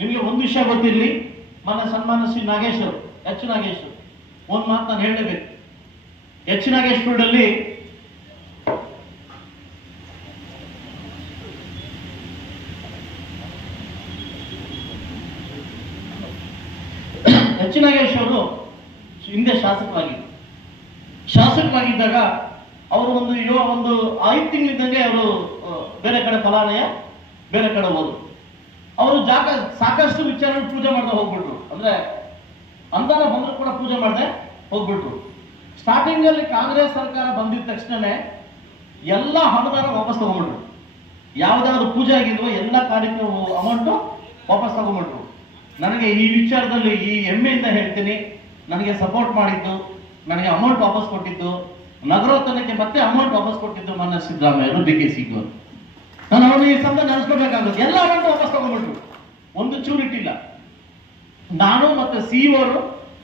ನಿಮಗೆ ಒಂದು ವಿಷಯ ಗೊತ್ತಿರಲಿ? ಮನ ಸನ್ಮಾನ ಶ್ರೀ ನಾಗೇಶ್ ಅವರು ಎಚ್ ನಾಗೇಶ್ ಒಂದು ಮಾತು ನಾನು ಹೇಳಲೇಬೇಕು. ಎಚ್ ನಾಗೇಶ್ ಫೀಲ್ಡಲ್ಲಿ ಎಚ್ ನಾಗೇಶ್ ಅವರು ಹಿಂದೆ ಶಾಸಕರಾಗಿದ್ದರು ಶಾಸಕರಾಗಿದ್ದಾಗ ಅವರು ಒಂದು ಯುವ ಒಂದು ಐದು ತಿಂಗಳಿದ್ದಂಗೆ ಅವರು ಬೇರೆ ಕಡೆ ಫಲಾನಯ, ಬೇರೆ ಕಡೆ ಹೋದ್ರು. ಅವರು ಜಾಗ ಸಾಕಷ್ಟು ವಿಚಾರ ಪೂಜೆ ಮಾಡ್ದೆ ಹೋಗ್ಬಿಟ್ರು. ಅಂದ್ರೆ ಅನುದಾನ ಬಂದ್ರು ಕೂಡ ಪೂಜೆ ಮಾಡದೆ ಹೋಗ್ಬಿಟ್ರು. ಸ್ಟಾರ್ಟಿಂಗ್ ಅಲ್ಲಿ ಕಾಂಗ್ರೆಸ್ ಸರ್ಕಾರ ಬಂದಿದ ತಕ್ಷಣನೇ ಎಲ್ಲ ಅನುದಾನ ವಾಪಸ್ ತಗೊಂಡ್ರು. ಯಾವ್ದಾದ್ರು ಪೂಜೆ ಆಗಿದ್ವೋ ಎಲ್ಲ ಕಾರ್ಯಕ್ರಮ ಅಮೌಂಟು ವಾಪಸ್ ತಗೊಂಡ್ಬಿಟ್ರು. ನನಗೆ ಈ ವಿಚಾರದಲ್ಲಿ ಈ ಹೆಮ್ಮೆಯಿಂದ ಹೇಳ್ತೀನಿ. ನನಗೆ ಸಪೋರ್ಟ್ ಮಾಡಿದ್ದು, ನನಗೆ ಅಮೌಂಟ್ ವಾಪಸ್ ಕೊಟ್ಟಿದ್ದು ನಗರೋತ್ತನಕ್ಕೆ ಮತ್ತೆ ಅಮೌಂಟ್ ವಾಪಸ್ ಕೊಟ್ಟಿದ್ದು ಮನ್ನ ಸಿದ್ದರಾಮಯ್ಯರು ಡಿ ಕೆ ಸಿಂಗ್ ನಾನು ಅವರು ಈ ಸಂಬಂಧ ನೆನೆಸ್ಕೋಬೇಕಾಗುತ್ತೆ ಎಲ್ಲ ಅಮೌಂಟ್ ವಾಪಸ್ ತಗೊಂಡ್ಬಿಟ್ರು. ಒಂದು ಚೂರು ಇಟ್ಟಿಲ್ಲ. ನಾನು ಮತ್ತೆ ಸಿ ಅವರು,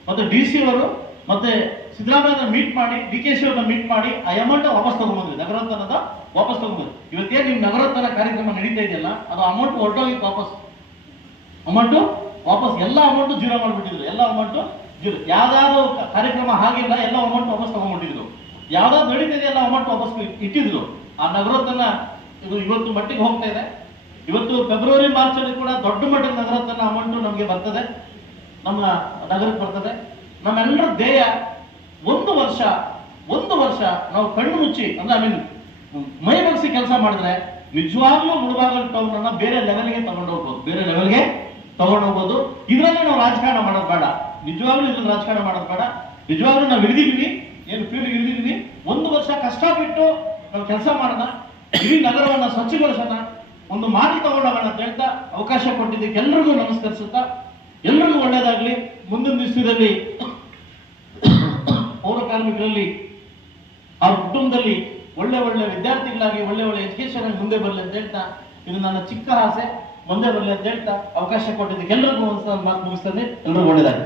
ಮತ್ತೆ ಡಿ ಸಿ ಅವರು, ಮತ್ತೆ ಸಿದ್ದರಾಮಯ್ಯನ ಮೀಟ್ ಮಾಡಿ ಡಿ ಕೆ ಶಿ ಅವ್ರನ್ನ ಮೀಟ್ ಮಾಡಿ, ಆ ಅಮೌಂಟ್ ವಾಪಸ್ ತಗೊಂಡ್ಬಂದ್ವಿ. ನಗರೋತ್ಥಾನದ ವಾಪಸ್ ತಗೊಂಡ್ಬಂದ್ವಿ. ಇವತ್ತೇನು ನಿಮ್ ನಗರೋತ್ಥಾನ ಕಾರ್ಯಕ್ರಮ ನಡೀತಾ ಇದೆಯಲ್ಲ, ಅದು ಅಮೌಂಟ್ ಹೊರಟೋಗಿತ್ತು ವಾಪಸ್ ಅಮೌಂಟು ವಾಪಸ್ ಎಲ್ಲ ಅಮೌಂಟ್ ಜೀರೋ ಮಾಡಿಬಿಟ್ಟಿದ್ರು. ಎಲ್ಲ ಅಮೌಂಟ್ ಜೀರೋ. ಯಾವ್ದಾದ್ರು ಕಾರ್ಯಕ್ರಮ ಹಾಗಿಲ್ಲ, ಎಲ್ಲ ಅಮೌಂಟ್ ವಾಪಸ್ ತಗೊಂಡ್ಬಿಟ್ಟಿದ್ರು. ಯಾವ್ದಾದ್ರು ನಡೀತಿದೆ ಎಲ್ಲ ಅಮೌಂಟ್ ವಾಪಸ್ ಇಟ್ಟಿದ್ರು. ಆ ನಗರೋತ್ಥಾನ ಇದು ಇವತ್ತು ಮಟ್ಟಿಗೆ ಹೋಗ್ತಾ ಇದೆ. ಇವತ್ತು ಫೆಬ್ರವರಿ ಮಾರ್ಚ್ ಅಲ್ಲಿ ಕೂಡ ದೊಡ್ಡ ಮಟ್ಟದ ನಗರತನ ಅಮೌಂಟ್ ನಮಗೆ ಬರ್ತದೆ. ನಮ್ಮ ನಗರಕ್ಕೆ ಬರ್ತದೆ. ನಮ್ಮೆಲ್ಲರ ಧ್ಯೇಯ ಒಂದು ವರ್ಷ ಒಂದು ವರ್ಷ ನಾವು ಕಣ್ಣು ಮುಚ್ಚಿ, ಅಂದ್ರೆ ಐ ಮೀನ್ ಮೈ ಬಗ್ಸಿ ಕೆಲಸ ಮಾಡಿದ್ರೆ ನಿಜವಾಗ್ಲೂ ಮುಳುಬಾಗಲ್ ಟೌನ್ ಬೇರೆ ಲೆವೆಲ್ಗೆ ತಗೊಂಡು ಹೋಗ್ಬೋದು. ಬೇರೆ ಲೆವೆಲ್ಗೆ ತಗೊಂಡು ಹೋಗ್ಬೋದು. ಇದರಲ್ಲಿ ನಾವು ರಾಜಕಾರಣ ಮಾಡೋದು ಬೇಡ. ನಿಜವಾಗ್ಲೂ ಇದ್ರಲ್ಲಿ ರಾಜಕಾರಣ ಮಾಡೋದು ಬೇಡ. ನಿಜವಾಗ್ಲೂ ನಾವು ಇಳಿದಿದ್ವಿ ಏನು ಫೀಲ್ಡ್ ಇಳಿದಿದ್ವಿ ಒಂದು ವರ್ಷ ಕಷ್ಟಪಟ್ಟು ನಾವು ಕೆಲಸ ಮಾಡೋಣ ಇಡೀ ನಗರವನ್ನು ಸ್ವಚ್ಛಗೊಳಿಸೋಣ. ಒಂದು ಮಾತು ತಗೊಳ್ಳೋಣ ಅಂತ ಹೇಳ್ತಾ ಅವಕಾಶ ಕೊಟ್ಟಿದ್ದಕ್ಕೆ ಎಲ್ಲರಿಗೂ ನಮಸ್ಕರಿಸುತ್ತಾ ಎಲ್ಲರಿಗೂ ಒಳ್ಳೇದಾಗ್ಲಿ. ಮುಂದಿನ ದಿವಸದಲ್ಲಿ ಪೌರ ಕಾರ್ಮಿಕರಲ್ಲಿ ಆ ಕುಟುಂಬದಲ್ಲಿ ಒಳ್ಳೆ ಒಳ್ಳೆ ವಿದ್ಯಾರ್ಥಿಗಳಾಗಿ, ಒಳ್ಳೆ ಒಳ್ಳೆ ಎಜುಕೇಶನ್ ಮುಂದೆ ಬರಲಿ ಅಂತ ಹೇಳ್ತಾ, ಇದು ನನ್ನ ಚಿಕ್ಕ ಆಸೆ. ಮುಂದೆ ಬರಲಿ ಅಂತ ಹೇಳ್ತಾ ಅವಕಾಶ ಕೊಟ್ಟಿದ್ದಕ್ಕೆ ಎಲ್ಲರಿಗೂ ಒಂದು ಮಾತು ಮುಗಿಸ್ತದೆ ಎಲ್ರಿಗೂ ಒಳ್ಳೇದಾಗಲಿ.